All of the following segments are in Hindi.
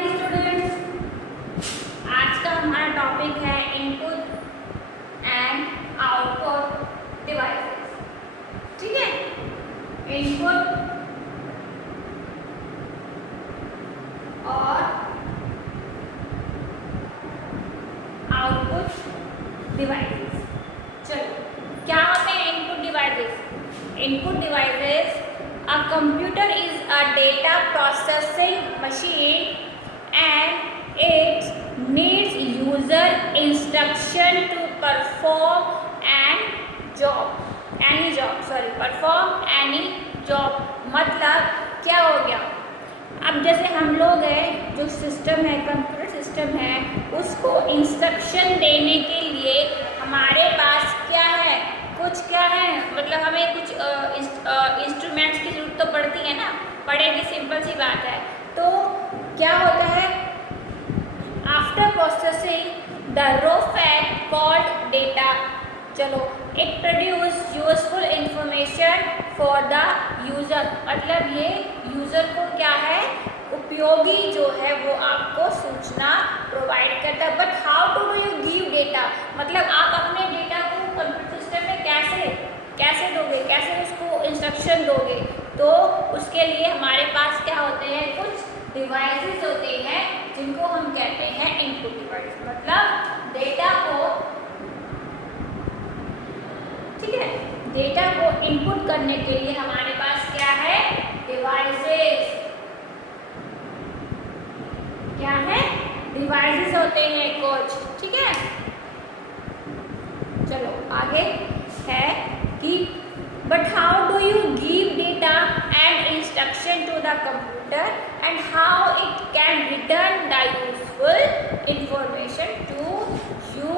स्टूडेंट्स, आज का हमारा टॉपिक है इनपुट एंड आउटपुट डिवाइसेस। ठीक है, इनपुट और आउटपुट डिवाइसेस। चलो, क्या होते हैं input devices? Input devices, a computer is a data processing machine and it needs user instruction to perform perform any job। मतलब क्या हो गया? अब जैसे हम लोग हैं, जो सिस्टम है, कंप्यूटर सिस्टम है, उसको इंस्ट्रक्शन देने के लिए हमारे पास क्या है, कुछ क्या है, मतलब हमें कुछ इंस्ट्रूमेंट्स की जरूरत तो पड़ती है ना, पड़ेगी, सिंपल सी बात है। तो क्या होता है, after processing the raw fact called data, चलो, it produce useful information for the user. मतलब ये यूजर को क्या है, उपयोगी जो है वो आपको सूचना प्रोवाइड करता है। But how to do you give data, मतलब आप अपने डेटा को कंप्यूटर सिस्टम में कैसे दोगे, कैसे उसको इंस्ट्रक्शन दोगे? तो उसके लिए हमारे पास क्या होते हैं, कुछ डिवाइसेस होते हैं जिनको हम कहते हैं इनपुट डिवाइस। मतलब डेटा को, ठीक है, डेटा को इनपुट करने के लिए हमारे पास क्या है, डिवाइसेस। क्या है, डिवाइसेस होते हैं कुछ। ठीक है, चलो आगे है कि but how do you give data and instruction to the computer and how it can return the useful information to you.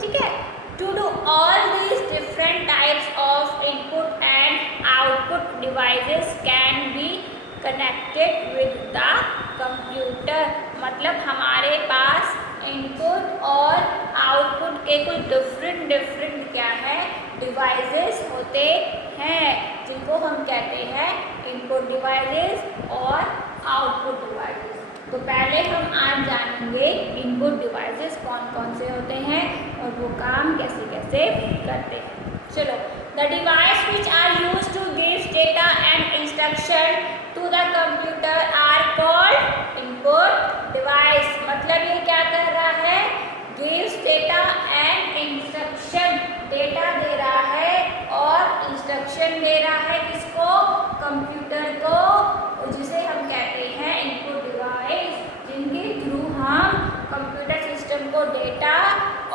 ठीक है, to do all these different types of input and output devices can be connected with the computer. मतलब हमारे पास इनपुट और आउटपुट के कुछ डिफरेंट क्या है, डिवाइसेस होते हैं, जिनको हम कहते हैं इनपुट डिवाइसेस और आउटपुट डिवाइसेस। तो पहले हम आज जानेंगे इनपुट डिवाइसेस कौन कौन से होते हैं और वो काम कैसे कैसे करते हैं। चलो, the device which are use to give data and instruction to the computer are called input device. मतलब ये क्या कर रहा है, gives data and instruction, data दे रहा है और इंस्ट्रक्शन दे रहा है किसको, कंप्यूटर को, जिसे हम कहते हैं इनपुट डिवाइस, जिनके थ्रू हम कंप्यूटर सिस्टम को डेटा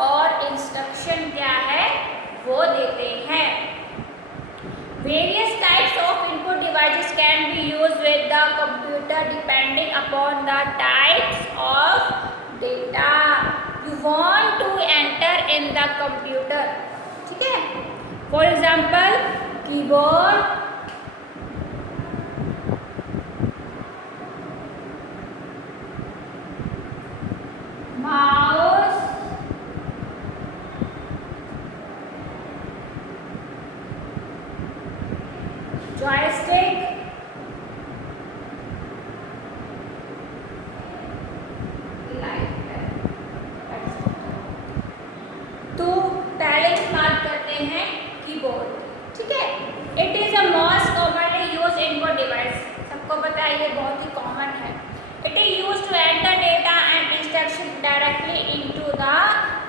और इंस्ट्रक्शन क्या है वो देते हैं। Various types of input devices can be used with the computer depending upon the types of data you want to enter in the computer। ठीक है, for example keyboard, mouse, joystick, light है। तो पहले हम बात करते हैं कीबोर्ड। ठीक है, it is a most commonly use input device. सबको पता है, ये बहुत ही कॉमन है। It is use to enter data and instruction directly into the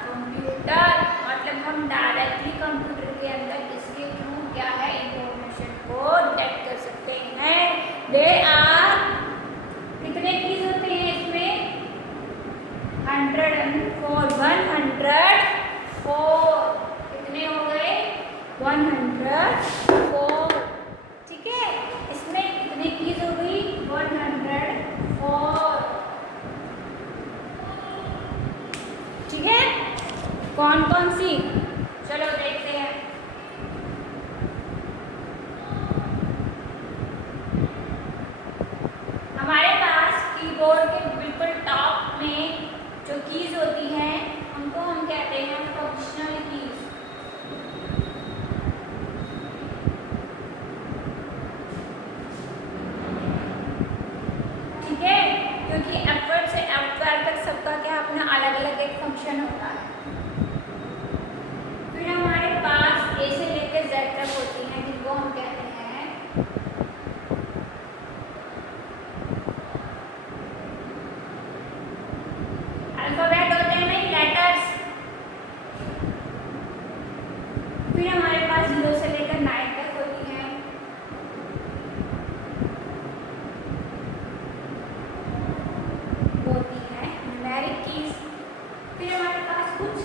computer. मतलब हम डायरेक्टली कंप्यूटर के अंदर इसके थ्रू क्या है, इंफॉर्मेशन को डिटेक्ट कर सकते हैं। दे आर, कितने कीज होते हैं इसमें, 104, 104, कितने हो गए, 104। ठीक है, इसमें कितने कीज हो गई, 104। ठीक है, कौन कौन सी, चलो देखते हैं। हमारे पास कीबोर्ड के बिल्कुल टॉप में जो कीज होती हैं उनको हम कहते हैं फंक्शनल कीज। ठीक है, क्योंकि एफर्ट से डायरेक्शन होता है। फिर हमारे पास ए से लेकर जेड तक होती हैं जिनको हम कहते हैं अल्फाबेट होते हैं नहीं, लेटर्स। फिर हमारे पास 0 से लेकर 9 तक होती हैं न्यूमेरिक कीज। फिर हमारे पास कुछ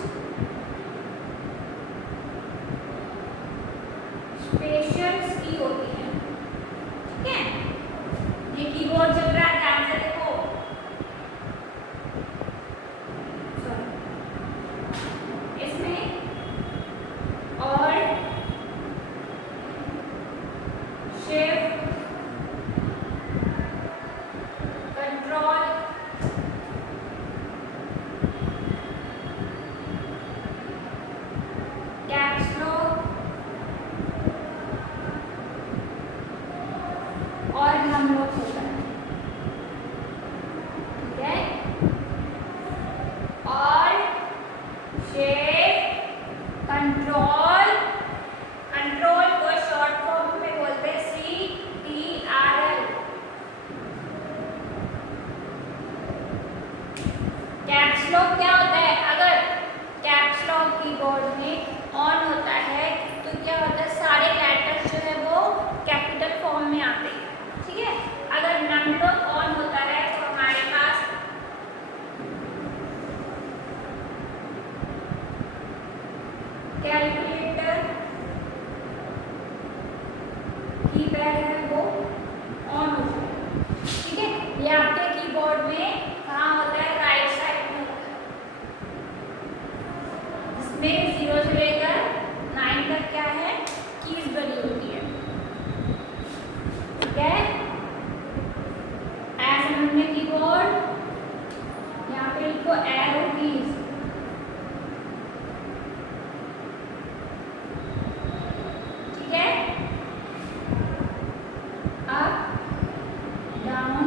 स्पेशल्स की होती हैं, ठीक है। ये कीबोर्ड चल रहा है, ध्यान से देखो। इसमें और शिफ्ट, कंट्रोल, कैप्स लॉक और हम लोग होता है, ठीक है। और शिफ्ट, कंट्रोल, कंट्रोल को शॉर्ट फॉर्म में बोलते हैं CTRL। कैप्स लॉक क्या होता है? अगर कैप्स लॉक कीबोर्ड में ऑन होता है तो क्या होता है, सारे लेटर्स जो है वो कैपिटल फॉर्म में आते हैं, ठीक है। अगर नंबर ऑन होता है तो हमारे पास कैलकुलेटर कीपैड है वो ऑन हो जाएगा, ठीक है। ये आपके कीबोर्ड में कहाँ होता है? राइट साइड में होता है, जिसमें 0 से लेकर 9 तक क्या है? कीज बनी होती है, ठीक है। ऐसे हमने कीबोर्ड यहाँ पे लिखो एरो कीज, ठीक है। अप, डाउन,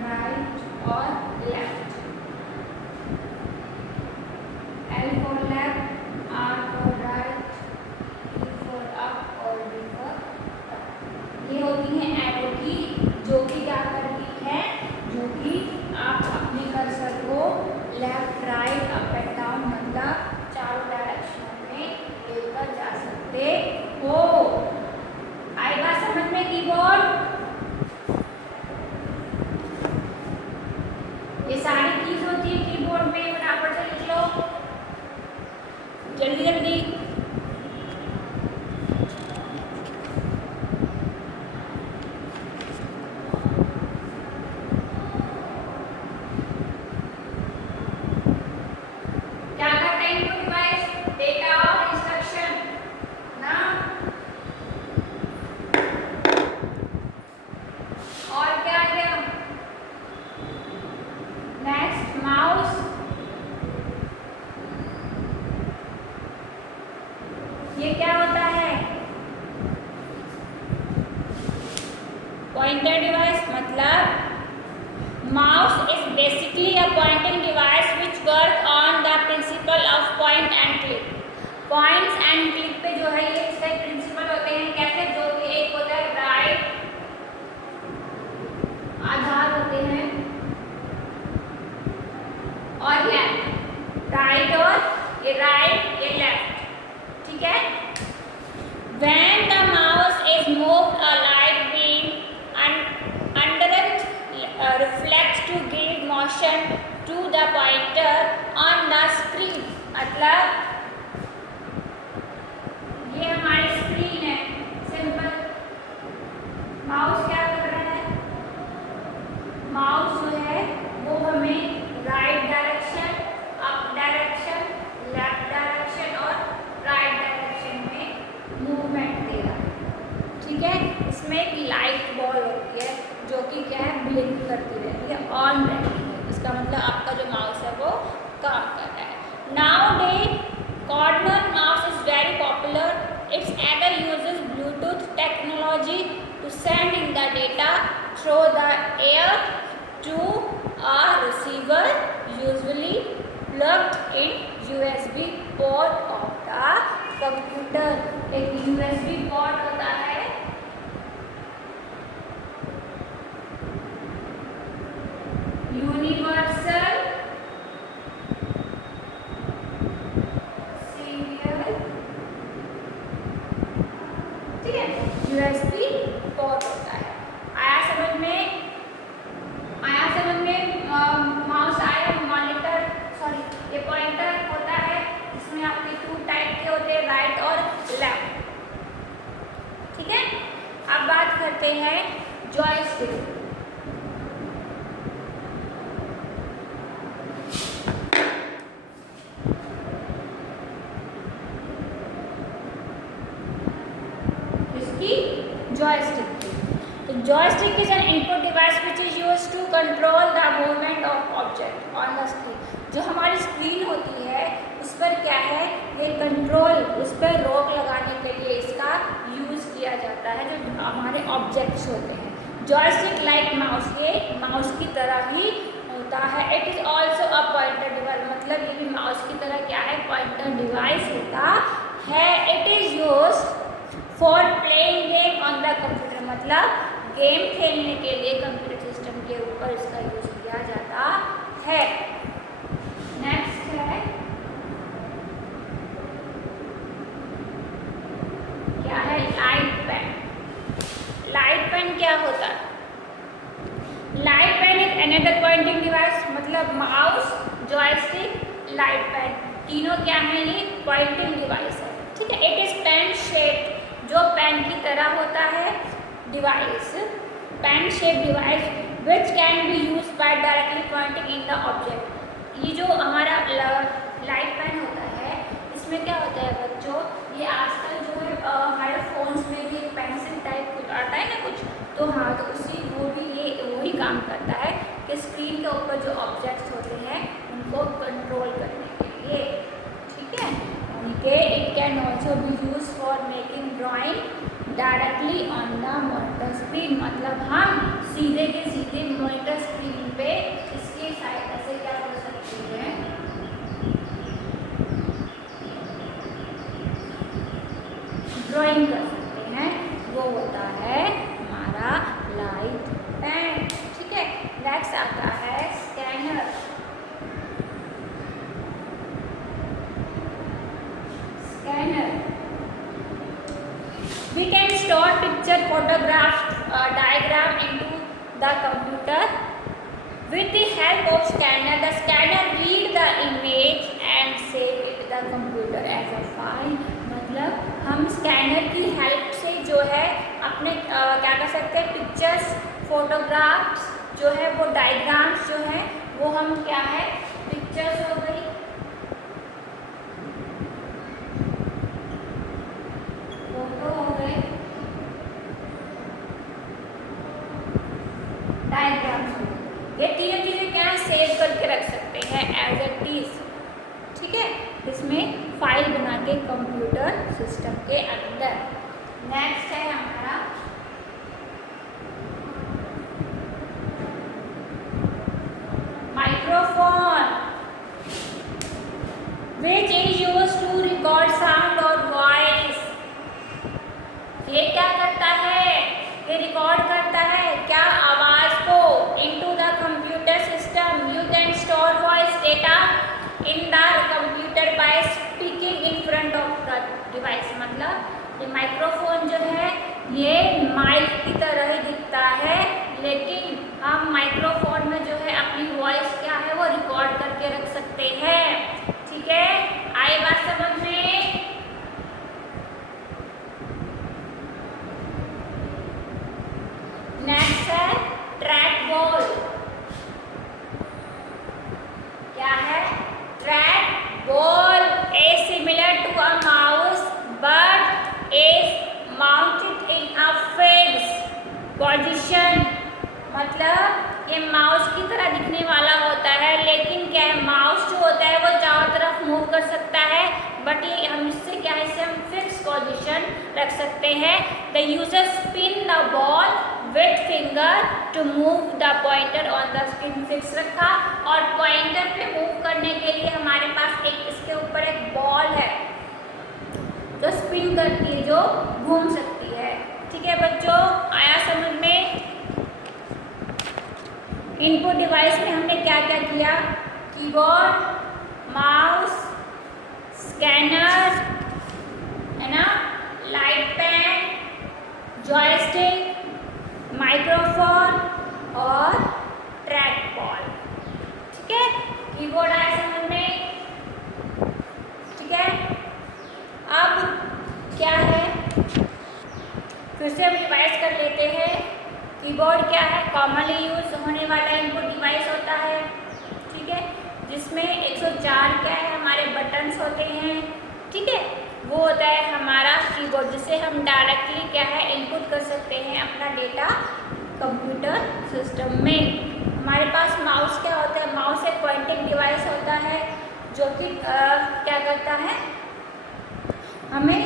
राइट और left. L for left, R for right, E for up और D for down। ये होती है एरो की, जो कि क्या करती है, जो कि आप अपने कर्सर को left, right, up and down मतलब चारों डायरेक्शनों में लेकर जा सकते हो। आई बात समझ में कीबोर्ड? ये सारी कीज होती है कीबोर्ड में, फटाफट से लिख लो जल्दी जल्दी। क्या करते हैं इनपुट डिवाइस? डेटा और इंस्ट्रक्शन ना। और क्या है? Next mouse. ये क्या होता है? Pointer device. मतलब mouse is basically a pointing device which work on the principle of point and click. Points and click पे जो है ये इसके प्रिंसिपल होते हैं। कैसे? जो कि एक होता है राइट, आधार होते हैं, और लेफ्ट। राइट और ये राइट, ये लेफ्ट, ठीक है। When the mouse is moved, a light beam under it reflects to give motion to the pointer on the screen। मतलब ये हमारी स्क्रीन है, सिंपल। माउस क्या कर रहा है? माउस जो है वो हमें right direction, up direction, left direction और राइट डायरेक्शन में मूवमेंट दे रहा है, ठीक है। इसमें एक लाइट बॉल होती है जो कि क्या है, ब्लिंक करती रहती है, ऑन रहती है। इसका मतलब आपका जो माउस है वो काम कर रहा है। Now day corner mouse is very popular. It's either uses Bluetooth technology to send in the data through the air to a receiver usually plugged in USB port of the computer. एक USB port होता है यूनिवर्सल सीरियल, ठीक है, USB पोर्ट होता है। आया समझ में? माउस आया, मॉनिटर, सॉरी ये पॉइंटर होता है जिसमें आपके 2 टाइप के होते हैं, राइट और लेफ्ट, ठीक है। अब बात करते हैं joystick. joystick. The joystick is an input device which is used to control the movement of object on the screen. जो हमारी स्क्रीन होती है उस पर क्या है, ये कंट्रोल, उस पर रोक लगाने के लिए इसका यूज़ किया जाता है जो हमारे ऑब्जेक्ट्स होते हैं। जॉयस्टिक लाइक माउस, ये माउस की तरह ही होता है। It is also a pointer device, मतलब ये भी माउस की तरह क्या है, पॉइंटर डिवाइस होता है। It is used for playing game on the computer, मतलब गेम खेलने के लिए कंप्यूटर सिस्टम के ऊपर इसका यूज किया जाता है। नेक्स्ट है क्या है, लाइट पेन। लाइट पेन क्या होता है? Light pen is another pointing device, मतलब माउस, जॉयस्टिक, लाइट पेन तीनों क्या है, ये पॉइंटिंग डिवाइस है, ठीक है। इट इज पेन शेप, जो पेन की तरह होता है device, pen shape device which can be use by directly pointing in the object. ये जो हमारा लाइट पेन होता है इसमें क्या होता है बच्चों, ये आजकल जो है हमारे फोन्स में भी पेंसिल टाइप कुछ आता है ना कुछ, तो हाँ, तो उसी वो भी ये वही काम करता है कि स्क्रीन के ऊपर जो ऑब्जेक्ट्स होते हैं उनको कंट्रोल करने के लिए, ठीक है। It can also be used for making drawing directly on the monitor screen, मतलब हम सीधे के सीधे मॉनिटर स्क्रीन पे इसकी सहायता से क्या कर सकते हैं, ड्राइंग कर सकते हैं। वो होता है हमारा लाइट पेन, ठीक है। नेक्स्ट आता है scanner. We can store picture, photographs, diagram into the computer. With the help of scanner, the scanner read the image and save it to the computer as a file. मतलब हम स्कैनर की हेल्प से जो है अपने क्या कर सकते हैं, पिक्चर्स, फोटोग्राफ्स जो है, वो डायग्राम्स जो है वो हम क्या है, पिक्चर्स हो गई, फोटो हो गए, डायग्राम्स हो गए, ये तीनों चीज़ें क्या है, सेव करके रख सकते हैं एज इट इज, ठीक है, इसमें फाइल बना के कंप्यूटर सिस्टम के अंदर। नेक्स्ट है हमारा microphone, which is used to record sound or voice। ये क्या करता है, ये रिकॉर्ड करता है क्या, आवाज को, into the computer system। You can store voice data in the computer by speaking in front of the device। मतलब ये माइक्रोफोन जो है ये माइक की तरह ही दिखता है, लेकिन हम माइक्रोफोन में जो है अपनी वॉइस क्या है वो रिकॉर्ड करके रख सकते हैं, ठीक है। आई बात समझ में? नेक्स्ट है ट्रैक बॉल। क्या है, track ball is similar to a mouse but is mounted in a fixed position। मतलब ये माउस की तरह दिखने वाला होता है, लेकिन क्या है, माउस जो होता है वो चारों तरफ मूव कर सकता है, बट ये हम इससे क्या है, इसे हम फिक्स पोजीशन रख सकते हैं। The user spin the ball with finger to move the pointer on the screen fix रखा, और पॉइंटर पे मूव करने के लिए हमारे पास एक इसके ऊपर एक बॉल है जो स्पिन करती है, जो घूम सकती है। ठीक है बच्चों, आया समझ में? इनपुट डिवाइस में हमने क्या क्या किया? कीबोर्ड, माउस, स्कैनर, है ना, लाइट पेन, जॉयस्टिक, माइक्रोफोन और ट्रैक बॉल। ठीक है, कीबोर्ड आया समझ में? ठीक है, अब क्या है, फिर से हम रिवाइज कर लेते हैं। कीबोर्ड क्या है? कॉमनली यूज होने वाला इनपुट डिवाइस होता है। ठीक है, जिसमें 104 क्या है, हमारे बटन्स होते हैं। ठीक है, वो होता है हमारा कीबोर्ड, जिससे हम डायरेक्टली क्या है, इनपुट कर सकते हैं अपना डेटा कंप्यूटर सिस्टम में। हमारे पास माउस क्या होता है? माउस एक पॉइंटिंग डिवाइस होता है जो कि क्या करता है, हमें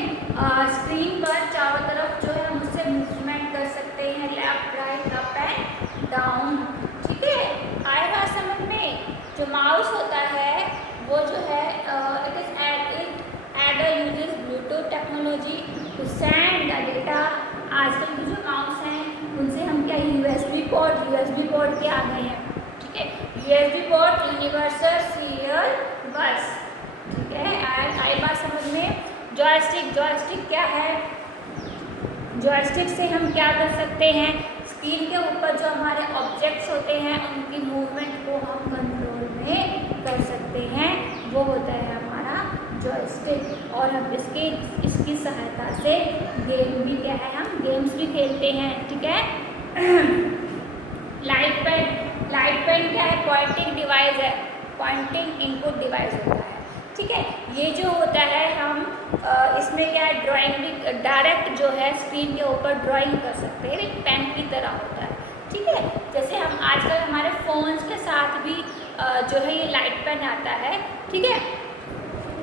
स्क्रीन पर चारों तरफ जो है हम उससे मूवमेंट कर सकते हैं, left right up and down. ठीक है, आए बात समझ में? जो माउस होता है वो जो है it uses Bluetooth technology to send the data. आजकल के जो माउस हैं उनसे हम क्या, यूएसबी पोर्ट के आ गए हैं। ठीक है, यूएसबी पोर्ट यूनिवर्सल सीरियल बस। ठीक है, आई बात समझ में? जॉयस्टिक क्या है? जॉयस्टिक से हम क्या कर सकते हैं, स्क्रीन के ऊपर जो हमारे ऑब्जेक्ट्स होते हैं उनकी मूवमेंट को हम कंट्रोल में कर सकते हैं, वो होता है हमारा जॉयस्टिक। और हम इसकी सहायता से गेम भी क्या है, हम गेम्स भी खेलते हैं। ठीक है, लाइट पेन क्या है? पॉइंटिंग डिवाइस है, पॉइंटिंग इनपुट डिवाइस होता है। ठीक है, ये जो होता है हम इसमें क्या है, ड्राइंग भी डायरेक्ट जो है स्क्रीन के ऊपर ड्राइंग कर सकते हैं, एक पेन की तरह होता है। ठीक है, जैसे हम आजकल हमारे फ़ोन्स के साथ भी जो है ये लाइट पेन आता है। ठीक है,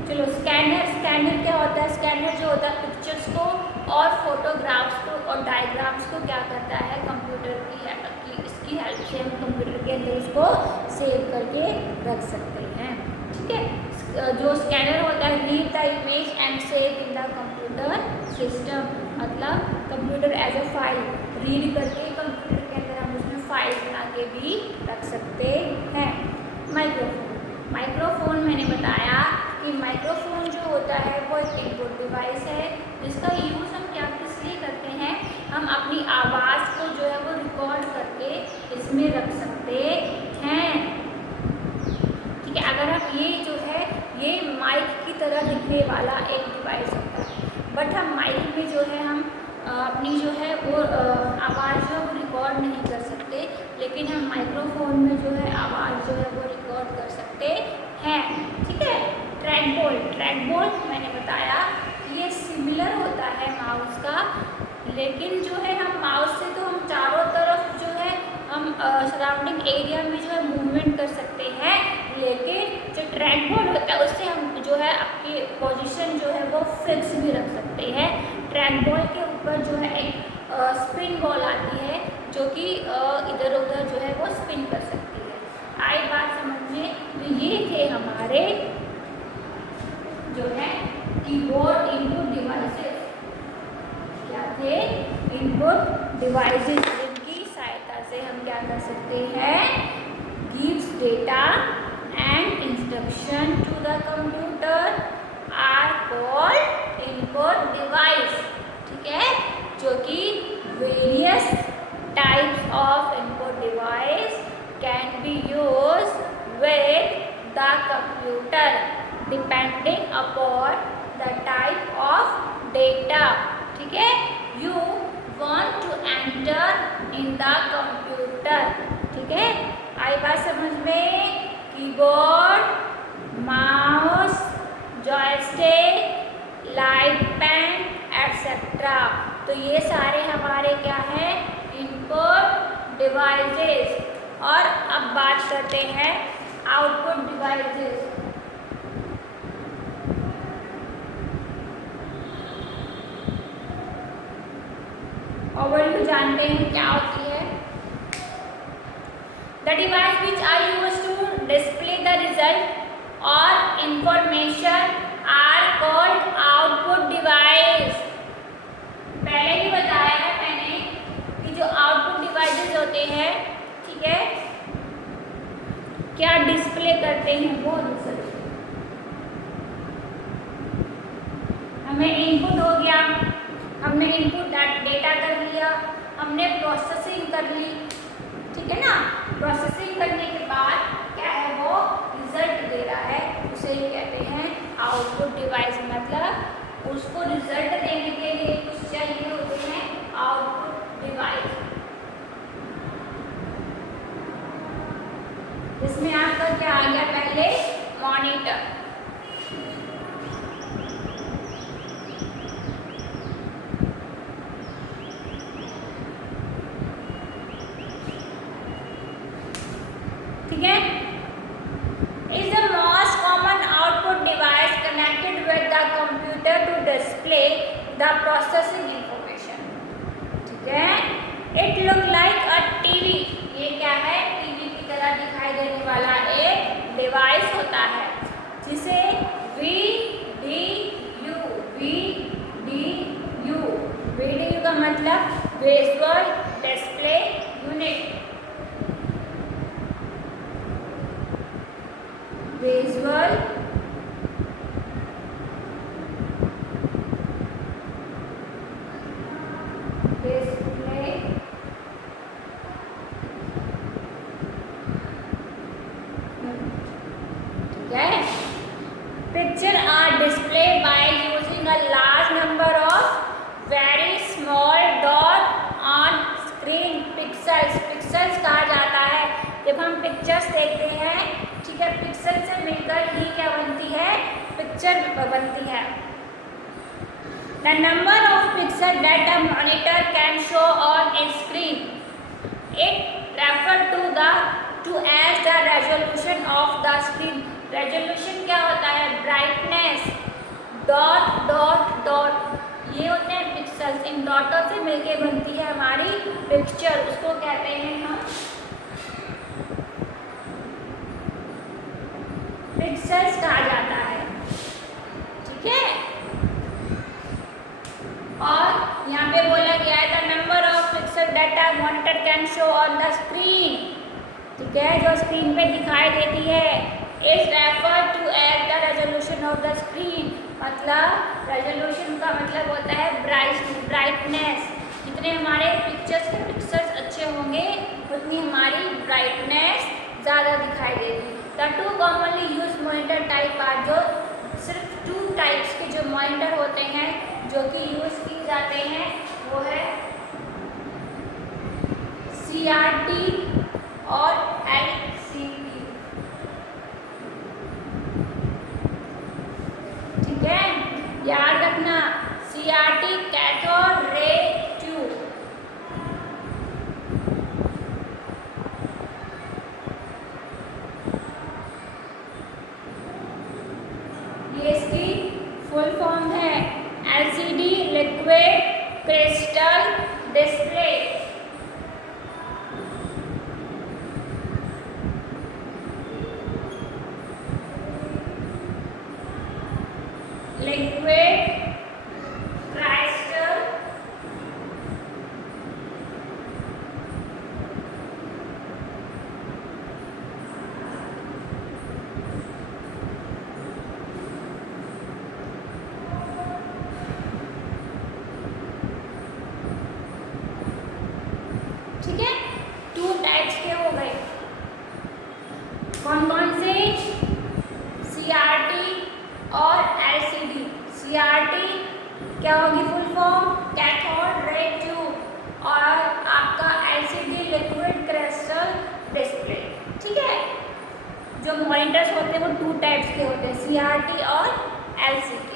चलो स्कैनर क्या होता है? स्कैनर जो होता है पिक्चर्स को और फोटोग्राफ्स को और डायग्राम्स को क्या करता है, कंप्यूटर की इसकी हेल्प से हम कंप्यूटर के अंदर उसको सेव करके रख सकते हैं। ठीक है, जो स्कैनर होता है read the image and save in the computer system, मतलब computer as a file read करके कंप्यूटर के अंदर हम उसमें फाइल बना के भी रख सकते हैं। माइक्रोफोन मैंने बताया कि माइक्रोफोन जो होता है वो एक इनपुट डिवाइस है, जिसका यूज़ हम क्या किस लिए करते हैं, हम अपनी आवाज़ को जो है वो रिकॉर्ड करके इसमें रख सकते हैं। ठीक है, अगर आप ये जो है ये माइक की तरह दिखने वाला एक डिवाइस होता है, बट हम माइक में जो है हम अपनी जो है वो आवाज़ जो है वो रिकॉर्ड नहीं कर सकते, लेकिन हम माइक्रोफोन में जो है आवाज़ जो है वो रिकॉर्ड कर सकते हैं। ठीक है, ट्रैक बॉल मैंने बताया कि ये सिमिलर होता है माउस का, लेकिन जो है हम माउस से तो हम चारों तरफ जो है हम सराउंडिंग एरिया में जो है मूवमेंट कर सकते हैं, लेकिन जो ट्रैक बॉल होता है उससे हम जो है आपकी पोजीशन जो है वो फिक्स भी रख सकते हैं। ट्रैक बॉल के ऊपर जो है एक स्पिन बॉल आती है जो कि इधर उधर जो है वो स्पिन कर सकती है। आई बात समझ में? तो ये थे हमारे जो है कीबोर्ड इनपुट डिवाइसेस। क्या थे? इनपुट डिवाइसेस, जिनकी सहायता से हम क्या कर सकते हैं, gives data and instruction to the computer are called input device। ठीक है, जो कि various types of input device can be used with the computer depending upon the type of data। ठीक है, you want to enter in the computer। ठीक है, आई बात समझ में? Keyboard, mouse, joystick, light pen etcetera, तो ये सारे हमारे क्या हैं, इनपुट डिवाइसेस। और अब बात करते हैं आउटपुट डिवाइसेस। ओवरव्यू जानते हैं क्या होती है The device which are used to display the result or information are called output device. पहले ही बताया है मैंने कि जो आउटपुट डिवाइसेस होते हैं, ठीक है, क्या डिस्प्ले करते हैं वो रिजल्ट। हमें इनपुट हो गया, हमने इनपुट डेटा कर लिया, हमने प्रोसेसिंग कर ली, ठीक है ना। प्रोसेसिंग करने के बाद क्या है वो रिजल्ट दे रहा है, उसे ही कहते हैं आउटपुट डिवाइस। मतलब उसको रिजल्ट देने के लिए कुछ चाहिए होते हैं आउटपुट डिवाइस। इसमें आपका क्या आ गया, पहले मॉनिटर, ठीक है। Is the most common output device connected with the computer to display the processing information, ठीक है। It look like a TV, ये क्या है, टीवी की तरह दिखाई देने वाला एक डिवाइस होता है जिसे VDU का मतलब visual display unit, visual display ठीक है। Picture are display by using a large number of very small dot on screen. Pixels कहा जाता है जब हम पिक्चर्स देखते हैं, ठीक है। पिक्सल से मिलकर ही क्या बनती है, पिक्चर बनती है। The number of pixel that a monitor can show on a screen, it refer to as the resolution of the screen. Resolution क्या होता है, ब्राइटनेस, डॉट डॉट डॉट, ये होते हैं पिक्सल्स। इन डॉटों से मिलकर बनती है हमारी पिक्चर, उसको कहते हैं हम पिक्सल्स कहा जाता है, ठीक है। और यहाँ पे बोला गया है the number of pixel that a monitor can show on the screen, ठीक है, जो स्क्रीन पे दिखाई देती है, is refer to as the resolution of the screen. मतलब रेजोल्यूशन का मतलब होता है ब्राइटनेस। जितने हमारे पिक्चर्स के पिक्सल्स अच्छे होंगे उतनी हमारी ब्राइटनेस ज़्यादा दिखाई देगी। The two commonly use monitor type are, जो सिर्फ 2 टाइप्स के जो मॉनिटर होते हैं जो कि यूज़ किए जाते हैं वो है CRT और LCD, ठीक है। याद रखना CRT कैथोड रे ट्यूब, ये इसकी फुल फॉर्म है। LCD liquid crystal display, liquid crystal ठीक है। 2 टाइप्स के हो गए, कौन कौन से, CRT और LCD। CRT क्या होगी full form, cathode ray tube, और आपका LCD लिक्विड क्रिस्टल डिस्प्ले, ठीक है। जो मॉनिटर्स होते हैं वो 2 टाइप्स के होते हैं, CRT और LCD।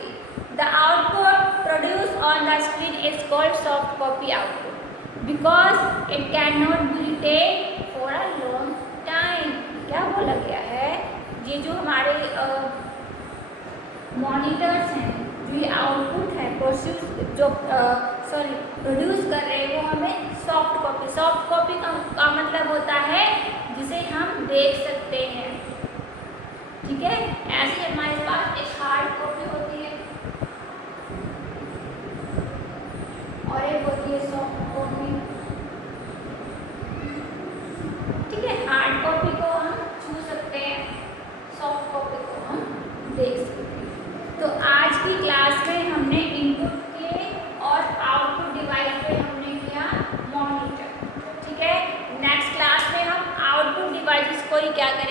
The output produce on the screen is called soft copy output because it can not be written for a long time. क्या बोला गया है, ये जो हमारे मॉनिटर्स हैं, जो ये आउटपुट है प्रोड्यूस जो प्रोड्यूस कर रहे हैं वो हमें सॉफ्ट कॉपी। सॉफ्ट कॉपी का मतलब होता है जिसे हम देख सकते हैं, ठीक है। ऐसे हमारे पास एक हार्ड कॉपी होती है और एक होती है सॉफ्ट कॉपी, ठीक है। हार्ड कॉपी को हम छू सकते हैं, सॉफ्ट कॉपी को हम देख सकते हैं। तो आज की क्लास में हमने इनपुट के और आउटपुट डिवाइस पे हमने किया मॉनिटर, ठीक है। नेक्स्ट क्लास में हम आउटपुट डिवाइसेस को ही क्या करेंगे,